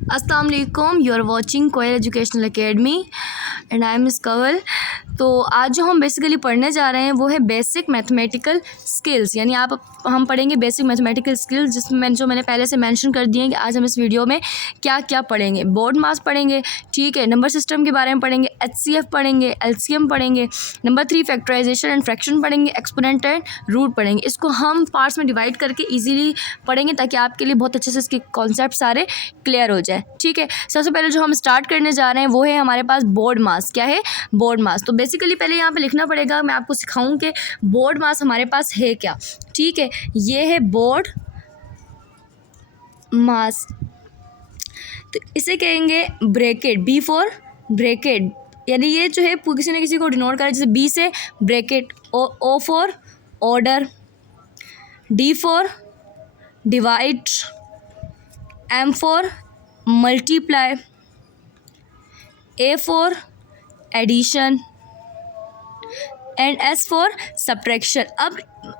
अस्सलाम वालेकुम, you are watching Koyal educational academy and I am miss Kanwal. तो आज जो हम बेसिकली पढ़ने जा रहे हैं वो है बेसिक मैथमेटिकल स्किल्स, यानी हम पढ़ेंगे बेसिक मैथमेटिकल स्किल्स, जिसमें जो मैंने पहले से मेंशन कर दिए हैं कि आज हम इस वीडियो में क्या क्या पढ़ेंगे। बोर्ड मास पढ़ेंगे, ठीक है, नंबर सिस्टम के बारे में पढ़ेंगे, HCF पढ़ेंगे, LCM पढ़ेंगे, नंबर 3 फैक्टराइजेशन एंड फ्रैक्शन पढ़ेंगे, एक्सपोनेंट एंड रूट पढ़ेंगे। इसको हम पार्ट्स में डिवाइड करके ईजिली पढ़ेंगे ताकि आपके लिए बहुत अच्छे से इसके कॉन्सेप्ट सारे क्लियर हो जाए, ठीक है। सबसे पहले जो हम स्टार्ट करने जा रहे हैं वो है हमारे पास बोर्ड मास। क्या है? बोर्ड मास। तो बेसिकली पहले यहाँ पे लिखना पड़ेगा, मैं आपको सिखाऊं कि बोर्ड मास हमारे पास है क्या, ठीक है। ये है बोर्ड मास, तो इसे कहेंगे ब्रैकेट, B फॉर ब्रैकेट, यानी ये जो है किसी न किसी को डिनोट करें, जैसे B से bracket, O for order, D for divide, M for multiply, A for addition and S for subtraction. अब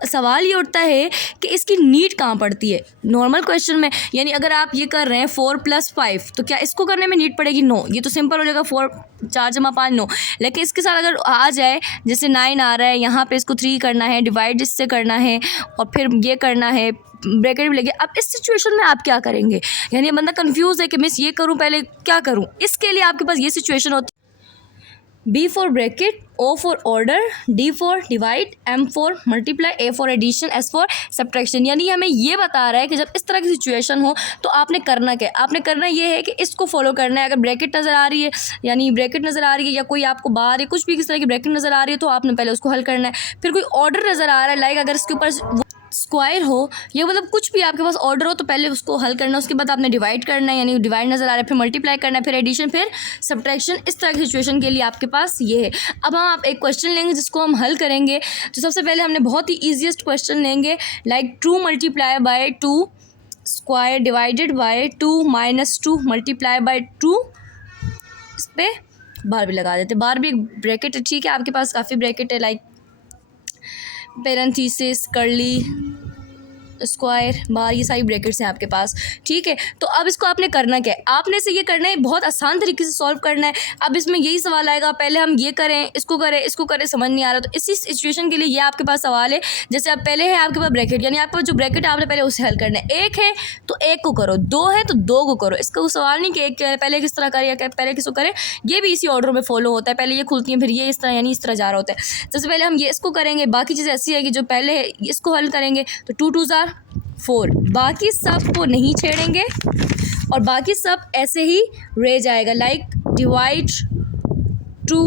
सवाल ये उठता है कि इसकी नीड कहाँ पड़ती है नॉर्मल क्वेश्चन में, यानी अगर आप ये कर रहे हैं 4 + 5 तो क्या इसको करने में नीड पड़ेगी? नो, ये तो सिंपल हो जाएगा, 4 4 × 5 9। लेकिन इसके साथ अगर आ जाए, जैसे 9 आ रहा है, यहाँ पे इसको 3 करना है, डिवाइड इससे करना है और फिर ये करना है, ब्रैकेट भी लगे। अब इस सिचुएशन में आप क्या करेंगे? यानी बंदा कंफ्यूज है कि मिस ये करूँ पहले क्या करूँ। इसके लिए आपके पास ये सिचुएशन होती है, B for bracket, O for order, D for divide, M for multiply, A for addition, S for subtraction. यानी हमें ये बता रहा है कि जब इस तरह की सिचुएशन हो तो आपने करना क्या है। आपने करना ये है कि इसको फॉलो करना है। अगर ब्रैकेट नज़र आ रही है, यानी ब्रैकेट नज़र आ रही है, या कोई आपको बार या कुछ भी किस तरह की ब्रैकेट नज़र आ रही है, तो आपने पहले उसको हल करना है। फिर कोई ऑर्डर नज़र आ रहा है, लाइक अगर इसके ऊपर स्क्वायर हो या मतलब कुछ भी आपके पास ऑर्डर हो, तो पहले उसको हल करना, उसके बाद आपने डिवाइड करना है, यानी डिवाइड नज़र आ रहा है, फिर मल्टीप्लाई करना है, फिर एडिशन, फिर सब्ट्रैक्शन। इस तरह की सिचुएशन के लिए आपके पास ये है। अब हम आप एक क्वेश्चन लेंगे जिसको हम हल करेंगे। तो सबसे पहले हमने बहुत ही ईजीएस्ट क्वेश्चन लेंगे, like 2 × 2 square divided by 2 - 2 multiply bye 2। इस पर बार भी लगा देते, बार भी एक ब्रैकेट है, ठीक है, आपके पास काफ़ी ब्रैकेट है, लाइक पैरेंथेसिस, कर्ली, स्क्वायर, बार, ये सारी ब्रैकेट्स हैं आपके पास, ठीक है। तो अब इसको आपने करना क्या है? आपने से ये करना है, बहुत आसान तरीके से सॉल्व करना है। अब इसमें यही सवाल आएगा, पहले हम ये करें, इसको करें, इसको करें, समझ नहीं आ रहा, तो इसी सिचुएशन के लिए ये आपके पास सवाल है। जैसे अब पहले है आपके पास ब्रैकेट, यानी आपके पास जो ब्रैकेट है आपने पहले उसे हल करना है। 1 है तो 1 को करो, 2 है तो 2 को करो। इसका वो सवाल नहीं कि एक पहले किस तरह करें या पहले किसको करें, ये भी इसी ऑर्डर में फॉलो होता है। पहले ये खुलती है, फिर ये इस तरह, यानी इस तरह जा रहा होता है। सबसे पहले हम ये इसको करेंगे, बाकी चीज़ें ऐसी है कि जो पहले है इसको हल करेंगे, तो 2 × 2 = 4, बाकी सब को नहीं छेड़ेंगे और बाकी सब ऐसे ही रह जाएगा, लाइक डिवाइड 2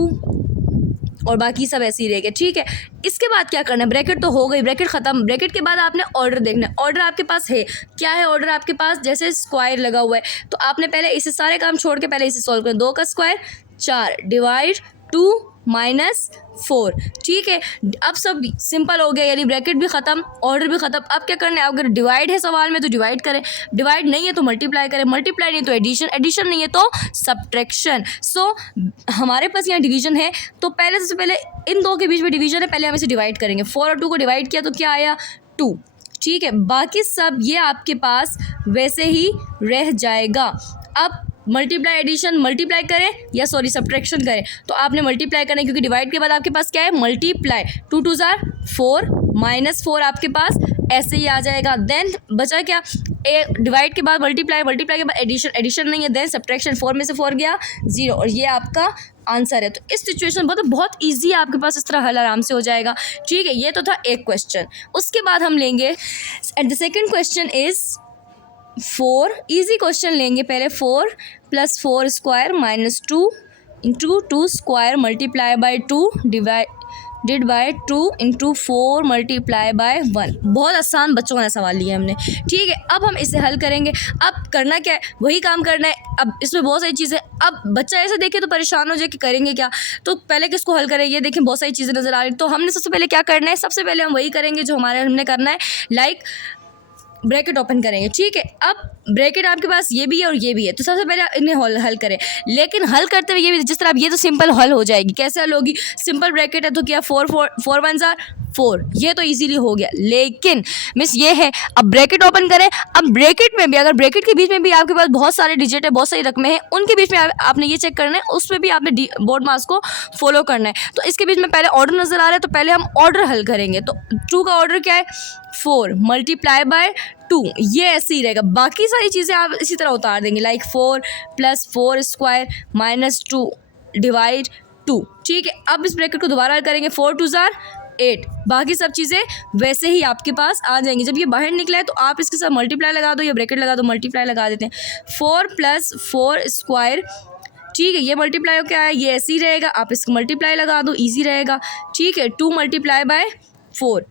और बाकी सब ऐसे ही रह गए, ठीक है। इसके बाद क्या करना है? ब्रैकेट तो हो गई, ब्रैकेट ख़त्म। ब्रैकेट के बाद आपने ऑर्डर देखना है। ऑर्डर आपके पास है, क्या है ऑर्डर आपके पास? जैसे स्क्वायर लगा हुआ है, तो आपने पहले इसे सारे काम छोड़ के पहले इसे सॉल्व करना। 2 का स्क्वायर 4 डिवाइड 2 - 4, ठीक है। अब सब सिंपल हो गया, यानी ब्रैकेट भी ख़त्म, ऑर्डर भी ख़त्म। अब क्या करना है? अगर डिवाइड है सवाल में तो डिवाइड करें, डिवाइड नहीं है तो मल्टीप्लाई करें, मल्टीप्लाई नहीं है तो एडिशन, एडिशन नहीं है तो सब्ट्रैक्शन। सो हमारे पास यहाँ डिवीजन है, तो पहले सबसे पहले इन दो के बीच में डिवीजन है, पहले हम इसे डिवाइड करेंगे। 4 और 2 को डिवाइड किया तो क्या आया? 2, ठीक है। बाकी सब ये आपके पास वैसे ही रह जाएगा। अब मल्टीप्लाई एडिशन, मल्टीप्लाई करें या सॉरी सब्ट्रैक्शन करें, तो आपने मल्टीप्लाई करना है, क्योंकि डिवाइड के बाद आपके पास क्या है? मल्टीप्लाई। 2 × 2 = 4 -4 आपके पास ऐसे ही आ जाएगा। देन बचा क्या? डिवाइड के बाद मल्टीप्लाई, मल्टीप्लाई के बाद एडिशन, एडिशन नहीं है, देन सब्ट्रैक्शन। 4 में से 4 गया 0 और ये आपका आंसर है। तो इस सिचुएशन बहुत ईजी है आपके पास, इस तरह हल आराम से हो जाएगा, ठीक है। ये तो था एक क्वेश्चन। उसके बाद हम लेंगे and the second question is 4, easy question लेंगे। पहले 4 + 4 square -2 × 2 square multiply by 2 divided by 2 × 4 multiply by 1। बहुत आसान बच्चों का सवाल लिया हमने, ठीक है। अब हम इसे हल करेंगे। अब करना क्या है? वही काम करना है। अब इसमें बहुत सारी चीज़ें, अब बच्चा ऐसे देखे तो परेशान हो जाए कि करेंगे क्या, तो पहले किसको हल करें? ये देखें बहुत सारी चीज़ें नज़र आ रही, तो हमने सबसे पहले क्या करना है? सबसे पहले हम वही करेंगे जो हमने करना है, लाइक ब्रैकेट ओपन करेंगे, ठीक है। अब ब्रैकेट आपके पास ये भी है और ये भी है, तो सबसे पहले इन्हें हल करें। लेकिन हल करते हुए ये भी, जिस तरह अब ये तो सिंपल हल हो जाएगी, कैसे हल होगी, सिंपल ब्रैकेट है तो क्या 4 1 4, ये तो इजीली हो गया। लेकिन मिस ये है, अब ब्रैकेट ओपन करें, अब ब्रैकेट में भी अगर ब्रैकेट के बीच में भी आपके पास बहुत सारे डिजिट है, बहुत सारी रकमें हैं, उनके बीच में आपने ये चेक करना है, उसमें भी आपने बोर्ड मास को फॉलो करना है। तो इसके बीच में पहले ऑर्डर नज़र आ रहा है, तो पहले हम ऑर्डर हल करेंगे। तो 2 का ऑर्डर क्या है, 4 मल्टीप्लाई बाय 2, ये ऐसे ही रहेगा। बाकी सारी चीज़ें आप इसी तरह उतार देंगे, लाइक 4 + 4 स्क्वायर -2 डिवाइड 2, ठीक है। अब इस ब्रैकेट को दोबारा हल करेंगे, 4 2 8, बाकी सब चीज़ें वैसे ही आपके पास आ जाएंगी। जब ये बाहर निकला है तो आप इसके साथ मल्टीप्लाई लगा दो या ब्रैकेट लगा दो, मल्टीप्लाई लगा देते हैं, 4 + 4 स्क्वायर, ठीक है। ये मल्टीप्लाई क्या है, ये ऐसे ही रहेगा, आप इसको मल्टीप्लाई लगा दो, ईजी रहेगा, ठीक है। 2 मल्टीप्लाई बाय 4,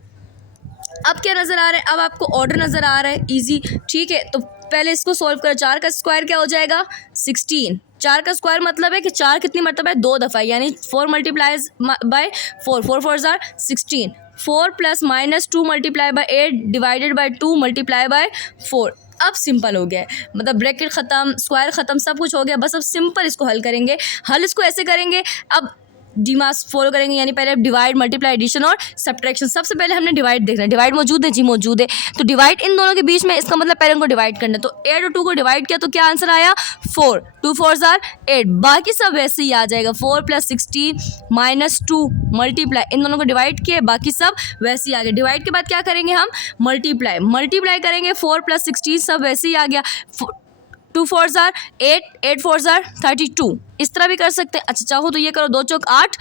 अब क्या नज़र आ रहा है, अब आपको ऑर्डर नज़र आ रहा है, इजी, ठीक है। तो पहले इसको सॉल्व करो, 4 का स्क्वायर क्या हो जाएगा, 16, 4 का स्क्वायर मतलब है कि 4 कितनी मरतबा है, 2 दफ़ा, यानी 4 multiplies by 4, 4 4 16, 4 + -2 multiply by 8 divided by 2 multiply by 4। अब सिंपल हो गया है, मतलब ब्रैकेट ख़त्म, स्क्वायर ख़त्म, सब कुछ हो गया। बस अब सिंपल इसको हल करेंगे। हल इसको ऐसे करेंगे, अब डीमास फॉलो करेंगे, यानी पहले डिवाइड मल्टीप्लाई एडिशन और सब्ट्रैक्शन। सबसे पहले हमने डिवाइड देखना है, डिवाइड मौजूद है जी, मौजूद है, तो डिवाइड इन दोनों के बीच में, इसका मतलब पहले उनको डिवाइड करना है। तो 8 और 2 को डिवाइड किया तो क्या आंसर आया, 4, 2 4 8, बाकी सब वैसे ही आ जाएगा, 4 + 16 -2 मल्टीप्लाई, इन दोनों को डिवाइड किए, बाकी सब वैसे ही आ गया। डिवाइड के बाद क्या करेंगे हम, मल्टीप्लाई करेंगे, 4 + 16 सब वैसे ही आ गया, 2 4 8, 8 4 32, इस तरह भी कर सकते हैं। अच्छा चाहो तो ये करो, 2 चौक 8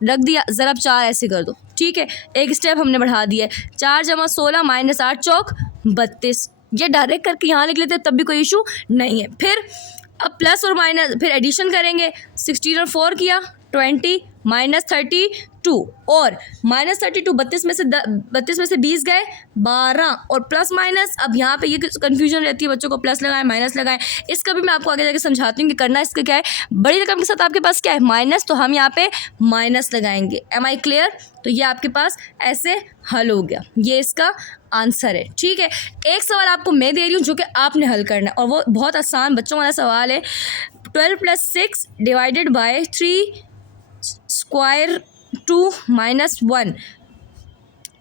रख दिया, ज़रा 4 ऐसे कर दो, ठीक है। एक स्टेप हमने बढ़ा दिया है, 4 + 16 -8 चौक 32, ये डायरेक्ट करके यहाँ लिख लेते हैं, तब भी कोई इशू नहीं है। फिर अब प्लस और माइनस, फिर एडिशन करेंगे, 16 और 4 किया 20 -32 और -32, 32 में से 20 गए 12 और प्लस माइनस। अब यहाँ पे ये कन्फ्यूजन रहती है बच्चों को, प्लस लगाएं माइनस लगाएं, इसका भी मैं आपको आगे जाके समझाती हूँ कि करना इसका क्या है। बड़ी रकम के साथ आपके पास क्या है, माइनस, तो हम यहाँ पे माइनस लगाएंगे। Am I clear? तो ये आपके पास ऐसे हल हो गया, ये इसका आंसर है, ठीक है। एक सवाल आपको मैं दे रही हूँ जो कि आपने हल करना है, और वो बहुत आसान बच्चों वाला सवाल है। 12 + 6 divided by 3 square 2 -1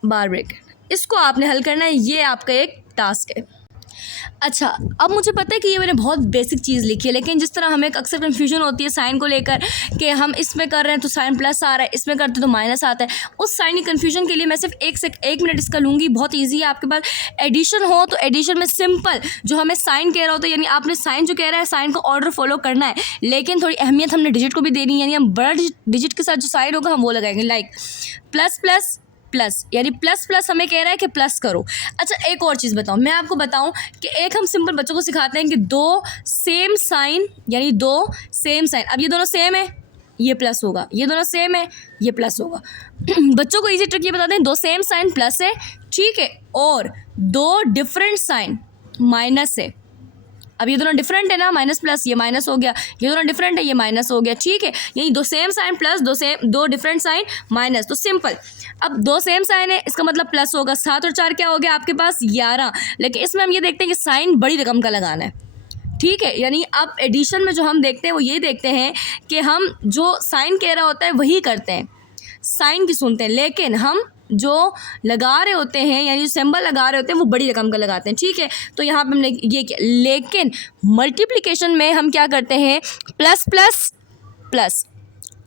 bar bracket, इसको आपने हल करना है, ये आपका एक टास्क है। अच्छा, अब मुझे पता है कि ये मैंने बहुत बेसिक चीज़ लिखी है, लेकिन जिस तरह हमें अक्सर कन्फ्यूजन होती है साइन को लेकर कि हम इसमें कर रहे हैं तो साइन प्लस आ रहा है, इसमें करते तो माइनस आता है, उस साइन की कन्फ्यूजन के लिए मैं सिर्फ 1 मिनट इसका लूँगी। बहुत ईजी है, आपके पास एडिशन हो तो एडिशन में सिंपल जो हमें साइन कह रहा होता है, यानी आपने साइन जो कह रहा है साइन का ऑर्डर फॉलो करना है, लेकिन थोड़ी अहमियत हमने डिजिट को भी देनी है, यानी हम बड़ा डिजिट के साथ जो साइन होगा हम वो लगाएंगे, लाइक प्लस प्लस प्लस, यानी प्लस प्लस हमें कह रहा है कि प्लस करो। अच्छा एक और चीज़ बताऊँ, मैं आपको बताऊँ कि एक हम सिंपल बच्चों को सिखाते हैं कि 2 सेम साइन, यानी 2 सेम साइन, अब ये दोनों सेम है, ये प्लस होगा, ये दोनों सेम है, ये प्लस होगा। बच्चों को इजी ट्रिक ये बताते हैं, 2 सेम साइन प्लस है, ठीक है, और 2 डिफरेंट साइन माइनस है। अब ये दोनों डिफरेंट है ना, माइनस प्लस, ये माइनस हो गया, ये दोनों डिफरेंट है, ये माइनस हो गया, ठीक है। यही 2 same sign plus 2 different sign minus, तो सिंपल। अब 2 सेम साइन है, इसका मतलब प्लस होगा, 7 और 4 क्या हो गया आपके पास 11, लेकिन इसमें हम ये देखते हैं कि साइन बड़ी रकम का लगाना है, ठीक है। यानी अब एडिशन में जो हम देखते हैं वो ये देखते हैं कि हम जो साइन कह रहा होता है वही करते हैं, साइन की सुनते हैं, लेकिन हम जो लगा रहे होते हैं, यानी जो सिंबल लगा रहे होते हैं वो बड़ी रकम का लगाते हैं, ठीक है। तो यहाँ पे हमने ये किया, लेकिन मल्टीप्लिकेशन में हम क्या करते हैं, प्लस प्लस प्लस।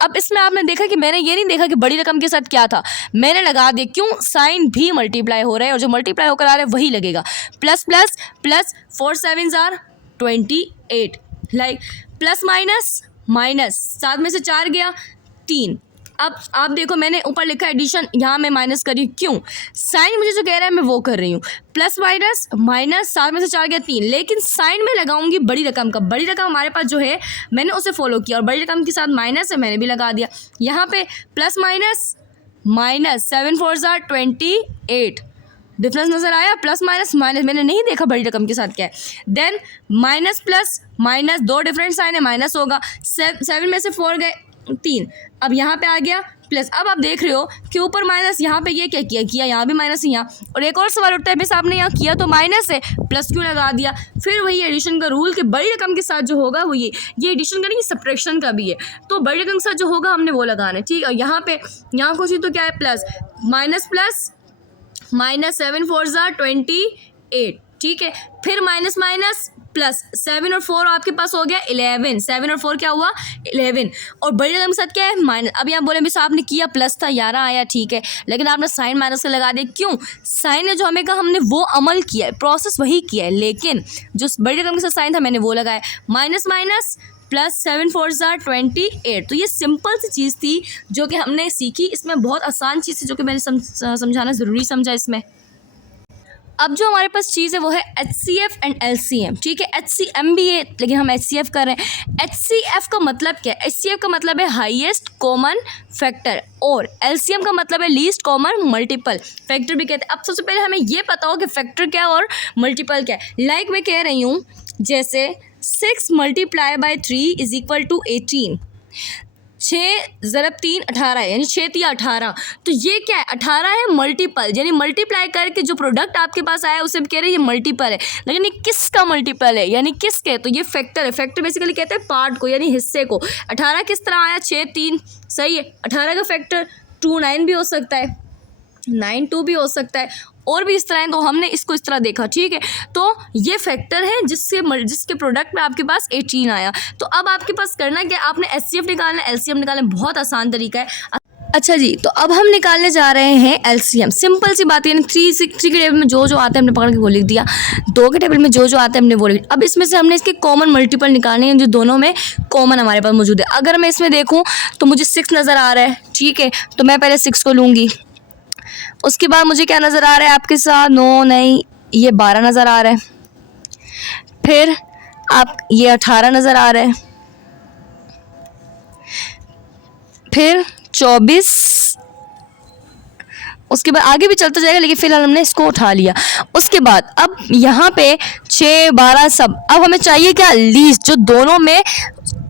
अब इसमें आपने देखा कि मैंने ये नहीं देखा कि बड़ी रकम के साथ क्या था, मैंने लगा दिया, क्यों, साइन भी मल्टीप्लाई हो रहे हैं और जो मल्टीप्लाई होकर आ रहे हैं वही लगेगा, plus plus plus, 4 7 28, like plus minus minus, 7 में से 4 गया 3। अब आप देखो मैंने ऊपर लिखा एडिशन, यहाँ मैं माइनस कर रही हूँ, क्यों, साइन मुझे जो कह रहा है मैं वो कर रही हूँ, प्लस माइनस माइनस, 7 में से 4 गया 3, लेकिन साइन में लगाऊंगी बड़ी रकम का। बड़ी रकम हमारे पास जो है मैंने उसे फॉलो किया, और बड़ी रकम के साथ माइनस है मैंने भी लगा दिया। यहाँ पे प्लस माइनस माइनस, 7 4 28, डिफरेंस नज़र आया, प्लस माइनस माइनस, मैंने नहीं देखा बड़ी रकम के साथ क्या है। Then minus plus minus, 2 different sign है, माइनस होगा, 7 में से 4 गए 3। अब यहाँ पे आ गया प्लस। अब आप देख रहे हो कि ऊपर माइनस, यहाँ पे ये क्या किया यहाँ भी माइनस यहाँ। और एक और सवाल उठता है मिस आपने यहाँ किया तो माइनस है, प्लस क्यों लगा दिया। फिर वही एडिशन का रूल कि बड़ी रकम के साथ जो होगा वो ये एडिशन का नहीं, सब्ट्रैक्शन का भी है, तो बड़ी रकम के साथ जो होगा हमने वो लगाना है। ठीक है, यहाँ पे यहाँ कुछ तो क्या है प्लस माइनस प्लस माइनस 7 4 28। ठीक है, फिर माइनस माइनस प्लस 7 और 4 आपके पास हो गया 11। 7 और 4 क्या हुआ 11। और बड़ी रकम के साथ क्या है माइनस। अब यहाँ बोले मिस आपने किया प्लस था 11 आया, ठीक है, लेकिन आपने साइन माइनस का लगा दिया। क्यों? साइन ने जो हमें कहा हमने वो अमल किया है, प्रोसेस वही किया है, लेकिन जो बड़ी रकम के साथ साइन था मैंने वो लगाया। Minus minus plus 7 4 28। तो ये सिंपल सी चीज़ थी जो कि हमने सीखी। इसमें बहुत आसान चीज़ थी जो कि मैंने समझाना ज़रूरी समझा इसमें। अब जो हमारे पास चीज़ है वो है HCF एंड LCM। ठीक है, HCM भी है लेकिन हम HCF कर रहे हैं। HCF का मतलब क्या है? HCF का मतलब है हाईएस्ट कॉमन फैक्टर, और LCM का मतलब है लीस्ट कॉमन मल्टीपल फैक्टर भी कहते हैं। अब सबसे पहले हमें ये पता हो कि फैक्टर क्या है और मल्टीपल क्या है। लाइक मैं कह रही हूँ जैसे 6 × 3 इज इक्वल टू 18। 6 × 3 18 है, यानी 6 3 18। तो ये क्या है 18 है मल्टीपल, यानी मल्टीप्लाई करके जो प्रोडक्ट आपके पास आया उसे कह रहे हैं ये मल्टीपल है। लेकिन ये किसका मल्टीपल है, यानी किसके? तो ये फैक्टर है। फैक्टर बेसिकली कहते हैं पार्ट को, यानी हिस्से को। 18 किस तरह आया 6 3, सही है। 18 का फैक्टर 2 9 भी हो सकता है, 9 2 भी हो सकता है, और भी इस तरह है। तो हमने इसको इस तरह देखा, ठीक है। तो ये फैक्टर है जिसके प्रोडक्ट में आपके पास 18 आया। तो अब आपके पास करना क्या, आपने HCF निकालना है, LCM निकालना है। बहुत आसान तरीका है। अच्छा जी, तो अब हम निकालने जा रहे हैं LCM। सिंपल सी बात है, यानी 3 के टेबल में जो आता है हमने पकड़ के वो लिख दिया, 2 के टेबल में जो आता है हमने वो लिख दिया। अब इसमें से हमने इसके कॉमन मल्टीपल निकालने हैं जो दोनों में कॉमन हमारे पास मौजूद है। अगर मैं इसमें देखूँ तो मुझे 6 नज़र आ रहा है, ठीक है, तो मैं पहले 6 को लूँगी। उसके बाद मुझे क्या नज़र आ रहा है आपके साथ, नो नहीं, ये 12 नज़र आ रहा है। फिर आप ये 18 नज़र आ रहा है, फिर 24, उसके बाद आगे भी चलता जाएगा, लेकिन फिलहाल हमने इसको उठा लिया। उसके बाद अब यहाँ पे 6 12 सब। अब हमें चाहिए क्या, लीस्ट, जो दोनों में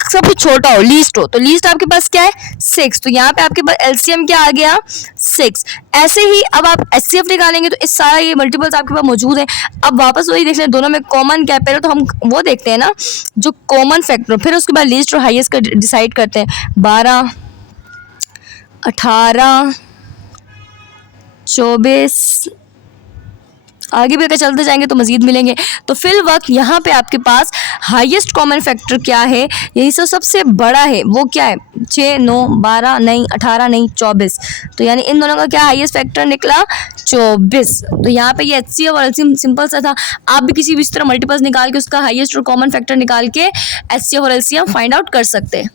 सब कुछ छोटा हो, लीस्ट हो। तो लीस्ट आपके पास क्या है 6, तो यहाँ पे आपके पास LCM क्या आ गया 6। ऐसे ही अब आप HCF निकालेंगे तो इस सारा ये मल्टीपल्स आपके पास मौजूद है। अब वापस वही देख लें दोनों में कॉमन क्या है। पहले तो हम वो देखते हैं ना जो कॉमन फैक्टर, फिर उसके बाद लीस्ट और हाईएस्ट का डिसाइड करते हैं। 12 18 24, आगे भी अगर चलते जाएंगे तो मज़ीद मिलेंगे। तो फिल वक्त यहाँ पे आपके पास हाईएस्ट कॉमन फैक्टर क्या है, यही सबसे बड़ा है, वो क्या है 6 9 12 नहीं 18 नहीं 24। तो यानी इन दोनों का क्या हाईएस्ट फैक्टर निकला 24। तो यहाँ पे ये HCF और LCM सिंपल सा था। आप भी किसी भी इस तरह मल्टीपल्स निकाल के उसका हाईएस्ट और कॉमन फैक्टर निकाल के HCF और LCM फाइंड आउट कर सकते हैं।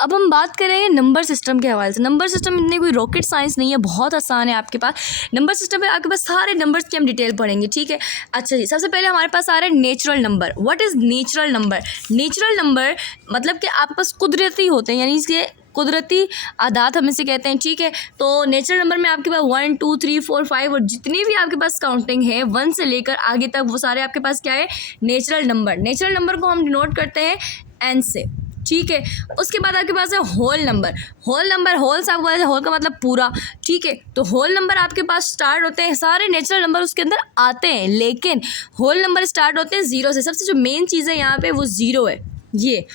अब हम बात करेंगे नंबर सिस्टम के हवाले से। नंबर सिस्टम इतनी कोई रॉकेट साइंस नहीं है, बहुत आसान है आपके पास। नंबर सिस्टम में आपके पास सारे नंबर्स की हम डिटेल पढ़ेंगे, ठीक है। अच्छा जी, सबसे पहले हमारे पास आ रहा है natural number. What is natural number? Natural number मतलब कि आपके पास कुदरती होते हैं, यानी इसके कुदरती आदात हम इसे कहते हैं, ठीक है। तो नेचुरल नंबर में आपके पास 1 2 3 4 5 और जितनी भी आपके पास काउंटिंग है 1 से लेकर आगे तक वो सारे आपके पास क्या है नेचुरल नंबर। नेचुरल नंबर को हम डिनोट करते हैं N से, ठीक है। उसके बाद आपके पास है whole number. Whole number, whole सा हुआ है, होल का मतलब पूरा, ठीक है। तो होल नंबर आपके पास स्टार्ट होते हैं, सारे नेचुरल नंबर उसके अंदर आते हैं, लेकिन होल नंबर स्टार्ट होते हैं 0 से। सबसे जो मेन चीज़ है यहाँ पे वो 0 है, ये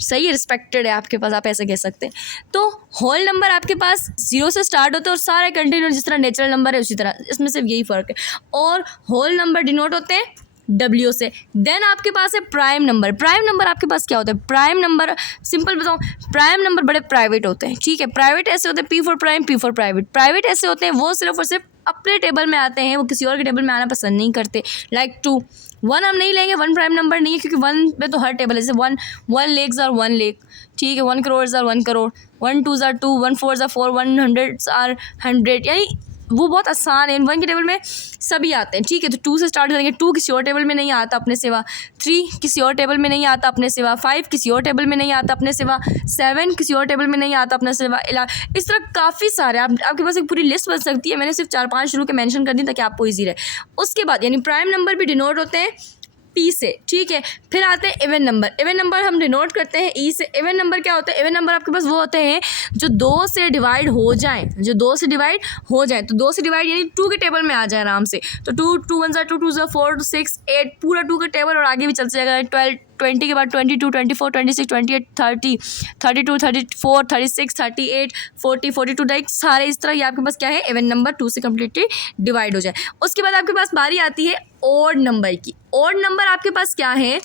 सही रिस्पेक्टेड है आपके पास, आप ऐसे कह सकते हैं। तो होल नंबर आपके पास 0 से स्टार्ट होते हैं और सारे कंटिन्यू जिस तरह नेचुरल नंबर है उसी तरह, इसमें सिर्फ यही फ़र्क है। और होल नंबर डिनोट होते हैं W से। देन आपके पास है प्राइम नंबर। प्राइम नंबर आपके पास क्या होता है? प्राइम नंबर सिंपल बताऊँ, प्राइम नंबर बड़े प्राइवेट होते हैं, ठीक है। प्राइवेट ऐसे होते हैं P for prime, P for private. Private ऐसे होते हैं वो सिर्फ और सिर्फ अपने टेबल में आते हैं, वो किसी और के टेबल में आना पसंद नहीं करते। लाइक 2 1 हम नहीं लेंगे, 1 प्राइम नंबर नहीं है, क्योंकि 1 पे तो हर टेबल है। जैसे 1 लेक्स आर 1 लेक, ठीक है। 1 crore are 1 crore, 1 2 are 2, 1 4 are 4, 100 are 100, यानी वो बहुत आसान है। इन 1 के टेबल में सभी आते हैं, ठीक है। तो 2 से स्टार्ट करेंगे। 2 किसी और टेबल में नहीं आता अपने सिवा, 3 किसी और टेबल में नहीं आता अपने सिवा, 5 किसी और टेबल में नहीं आता अपने सिवा, 7 किसी और टेबल में नहीं आता अपने सिवा। इस तरह काफ़ी सारे आपके पास एक पूरी लिस्ट बन सकती है। मैंने सिर्फ 4 5 शुरू के मेंशन कर दी ताकि आपको ईजी रहे। उसके बाद यानी प्राइम नंबर भी डिनोट होते हैं पी से, ठीक है। फिर आते हैं इवन नंबर। इवन नंबर हम डिनोट करते हैं ई से। इवन नंबर क्या होता है? इवन नंबर आपके पास वो होते हैं जो 2 से डिवाइड हो जाएं, जो 2 से डिवाइड हो जाएं। तो 2 से डिवाइड यानी 2 के टेबल में आ जाए आराम से। तो 2 2 1 2 2 4 6 8 पूरा 2 का टेबल और आगे भी चलते जाएगा। 12 20 के बाद 22 24 26 28 30 32 34 36 38 40 42 लाइक सारे इस तरह ये आपके पास क्या है? इवन नंबर 2 से कम्प्लीटली डिवाइड हो जाए। उसके बाद आपके पास बारी आती है ऑड नंबर की। ऑड नंबर आपके पास क्या है?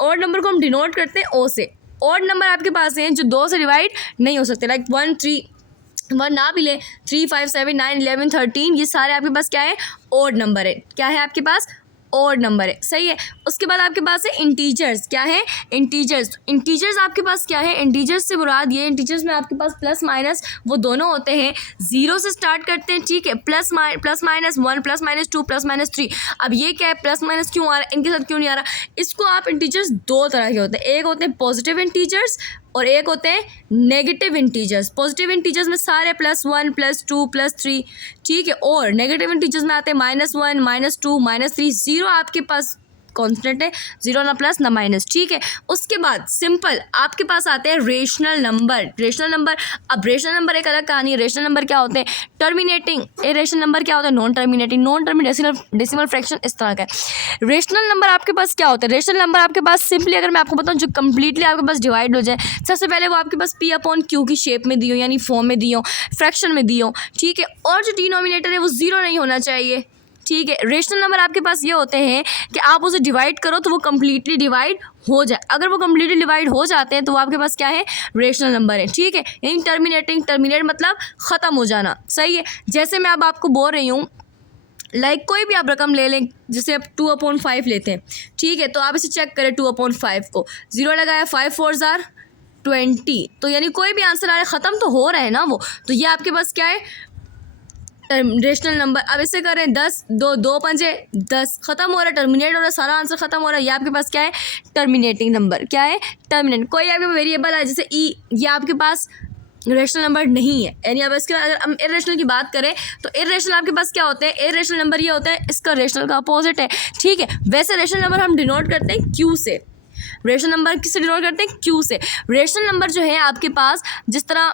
ऑड नंबर को हम डिनोट करते हैं ओ से। ऑड नंबर आपके पास हैं जो 2 से डिवाइड नहीं हो सकते, लाइक 1 3 1 ना भी ले, 3 5 7 9 11 13 ये सारे आपके पास क्या है? ऑड नंबर है। क्या है आपके पास? ऑड नंबर है, सही है। उसके बाद आपके पास है इंटीजर्स। क्या है? इंटीजर्स। इंटीजर्स आपके पास क्या है? इंटीजर्स से मुराद ये, इंटीजर्स में आपके पास प्लस माइनस वो दोनों होते हैं। 0 से स्टार्ट करते हैं, ठीक है। Plus minus 1 plus minus 2 plus minus 3। अब ये क्या है? प्लस माइनस क्यों आ रहा है? इनके साथ क्यों नहीं आ रहा? इसको आप इंटीजर्स 2 तरह के होते हैं। एक होते हैं पॉजिटिव इंटीजर्स और एक होते हैं नेगेटिव इंटीजर्स। पॉजिटिव इंटीजर्स में सारे +1 +2 +3, ठीक है। और नेगेटिव इंटीजर्स में आते हैं -1 -2 -3। 0 आपके पास कॉन्स्टेंट है, 0 ना प्लस ना माइनस, ठीक है। उसके बाद सिंपल आपके पास आते हैं रेशनल नंबर। रेशनल नंबर, अब रेशनल नंबर एक अलग कहानी है। रेशनल नंबर क्या होते हैं? टर्मिनेटिंग। रेशनल नंबर क्या होता है? Non terminating. Non terminating decimal fraction इस तरह का है। रेशनल नंबर आपके पास क्या होता है? रेशनल नंबर आपके पास सिंपली अगर मैं आपको बताऊँ जो कम्प्लीटली आपके पास डिवाइड हो जाए, सबसे पहले वो आपके पास P/Q की शेप में दी हो, यानी फॉर्म में दी हो, फ्रैक्शन में दी हो, ठीक है। और जो डिनोमिनेटर है वो 0 नहीं होना चाहिए, ठीक है। रेशनल नंबर आपके पास ये होते हैं कि आप उसे डिवाइड करो तो वो कम्प्लीटली डिवाइड हो जाए। अगर वो कम्प्लीटली डिवाइड हो जाते हैं तो वो आपके पास क्या है? रेशनल नंबर है, ठीक है। यानी टर्मिनेटिंग, टर्मिनेट मतलब ख़त्म हो जाना, सही है। जैसे मैं अब आपको बोल रही हूँ, लाइक कोई भी आप रकम ले लें, जैसे आप 2/5 लेते हैं, ठीक है। तो आप इसे चेक करें 2/5 को, 0 लगाया, 5 4 ज़ार 20, तो यानी कोई भी आंसर आ रहा है, ख़त्म तो हो रहा है ना वो। तो ये आपके पास क्या है? Rational number. अब इसे करें 10 2 2 5 10, ख़त्म हो रहा है, टर्मिनेट हो रहा है, सारा आंसर ख़त्म हो रहा है। ये आपके पास क्या है? Terminating number. क्या है? टर्मिनेट। कोई आपके वेरिएबल है जैसे ई, ये आपके पास रेशनल नंबर नहीं है। यानी अब इसके अगर हम इर्रेशनल की बात करें तो इर्रेशनल आपके पास क्या होते हैं? इर्रेशनल नंबर ये होता है, इसका रेशनल का अपोजिट है, ठीक है। वैसे रेशनल नंबर हम डिनोट करते हैं क्यू से। रेशनल नंबर किससे डिनोट करते हैं? क्यू से। रेशनल नंबर जो है आपके पास जिस तरह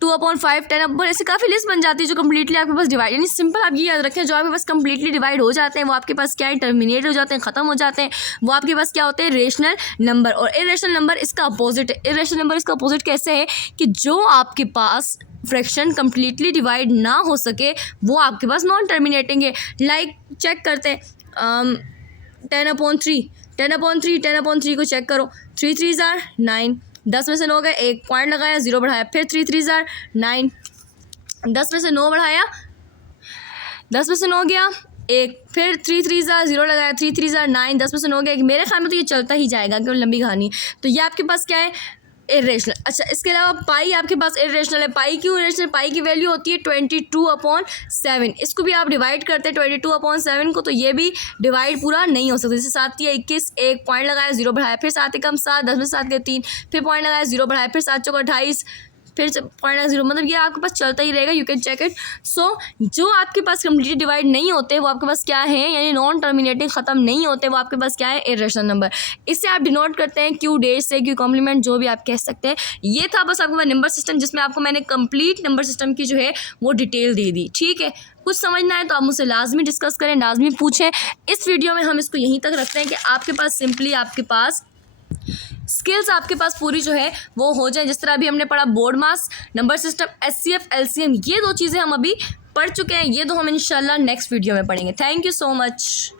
2/5 10 ऐसे काफ़ी लिस्ट बन जाती है जो कम्प्लीटली आपके पास डिवाइड, यानी सिंपल आप ये याद रखें जो आपके पास कम्प्लीटली डिवाइड हो जाते हैं वो आपके पास क्या है? टर्मिनेट हो जाते हैं, ख़त्म हो जाते हैं। वो आपके पास क्या होते हैं? Rational number. और इर्रेशनल नंबर इसका अपोजिट है। इर्रेशनल नंबर इसका अपोजिट कैसे है कि जो आपके पास फ्रैक्शन कम्प्लीटली डिवाइड ना हो सके वो आपके पास नॉन टर्मिनेटिंग है। लाइक चेक करते हैं 10/3 10/3 को चेक करो, 3 3 ज़ार 9, 10 में से 9 गए, 1 पॉइंट लगाया, 0 बढ़ाया, फिर 3 3 ज़ार 9, 10 में से 9 बढ़ाया, 10 में से 9 गया 1, फिर 3 3 ज़ार 0 लगाया, 3 3 ज़ार 9, 10 में से 9 गया। मेरे ख्याल में तो ये चलता ही जाएगा क्योंकि लंबी कहानी। तो ये आपके पास क्या है? इर्रेशनल। अच्छा, इसके अलावा पाई आपके पास इर्रेशनल है। पाई क्यों इर्रेशनल? पाई की वैल्यू होती है 22/7। इसको भी आप डिवाइड करते हैं 22/7 को, तो ये भी डिवाइड पूरा नहीं हो सकता। जैसे 7 या 21, 1 पॉइंट लगाया, 0 बढ़ाया, फिर 7 एकम 7, 10 में 7 के 3, फिर पॉइंट लगाया, 0 बढ़ाया, फिर 7 चौका 28, फिर पॉइंट लगा 0, मतलब ये आपके पास चलता ही रहेगा। You can check it. So जो आपके पास कम्प्लीटली डिवाइड नहीं होते वो आपके पास क्या है? यानी नॉन टर्मिनेटिंग, ख़त्म नहीं होते, वो आपके पास क्या है? Irrational number. इससे आप डिनोट करते हैं क्यू डेश से, क्यू कॉम्प्लीमेंट, जो भी आप कह सकते हैं। ये था बस आपका नंबर सिस्टम जिसमें आपको मैंने कंप्लीट नंबर सिस्टम की जो है वो डिटेल दे दी, ठीक है। कुछ समझना है तो आप मुझसे लाजमी डिस्कस करें, लाजमी पूछें। इस वीडियो में हम इसको यहीं तक रखते हैं कि आपके पास सिंपली आपके पास स्किल्स आपके पास पूरी जो है वो हो जाए। जिस तरह अभी हमने पढ़ा बोर्ड मास, नंबर सिस्टम, SCF, LCM, ये 2 चीज़ें हम अभी पढ़ चुके हैं। ये 2 हम इंशाल्लाह नेक्स्ट वीडियो में पढ़ेंगे। Thank you so much.